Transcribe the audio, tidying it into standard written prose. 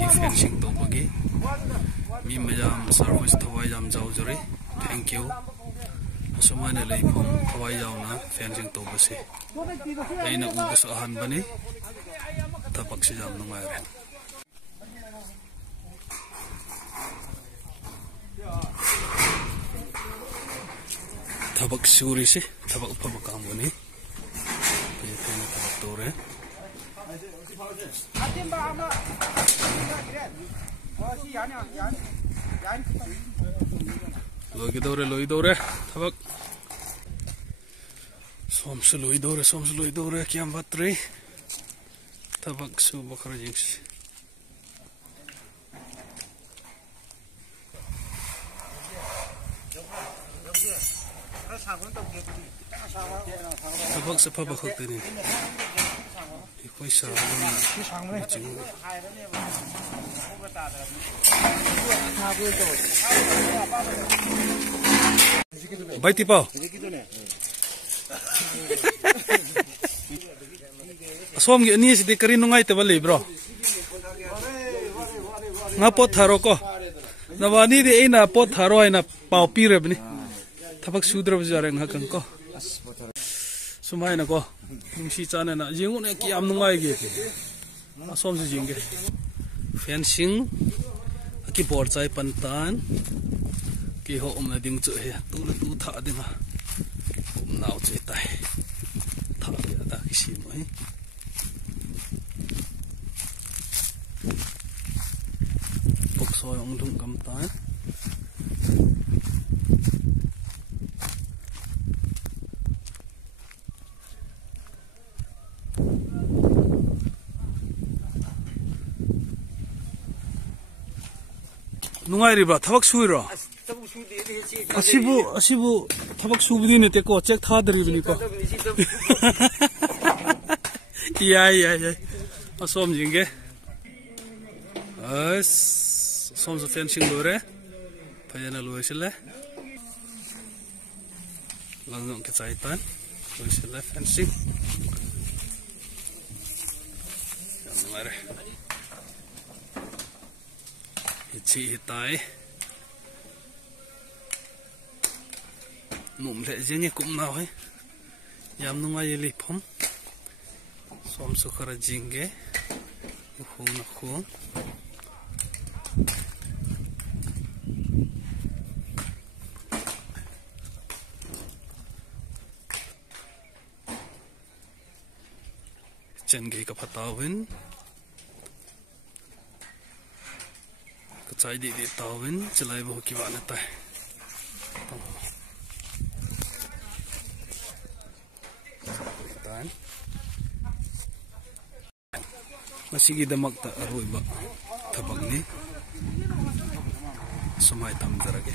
की फेंसिंग तो बगी मी मजाम सर्विस थवाई जाम जाउजरे थैंक यू असमाने लेफम थवाई जाउना फेंसिंग तो बसे एना उबस अहन बने थपक से जाम नुंगायरे थबक सूरी से थबक फबक काम बने ये फेन थबक तोरे लोई दौरे थबक सोमस लोई दौरे क्या बात रे थबक सु बखर जिंस थबक से फबक होते नहीं कोई भाई तिपाओ सोम की अनी से करी नुंगाई तब लेब्रो ना पोत थारो को नवानी दे एना पोत थारो है ना पाव पीरेबनी थबक सुद्रब जारे ngakang ko sumai na ko nungsi chana na jingu ne ki am nungai ge asom su jinge fencing ki bor chai pantan ki ho om na ding chu he tu na tu tha dinga om nau che tai tha ya da ki si mai pok so ong dung kam tan नुंगाइरिबा थबक सुइरो असिबु थबक सुबुदि नेते को चेक थादरिबनि को याय असोम जिंगे अस सोम से फेंसिंग लोरे फयना लोइसले लंगम के चाइतान लोइसले फेंसिंग मारे ची हिताई नुम ले जेंगे कुम ना है याम नुंगा ये लिपम सोम सुखरा जिंगे उखुन उखुन चंगे का फताविन चाय दे देता हूँ चलाए वो की बात है मसीगी दमकता अरोइबा थबकनी समाय थमजरगे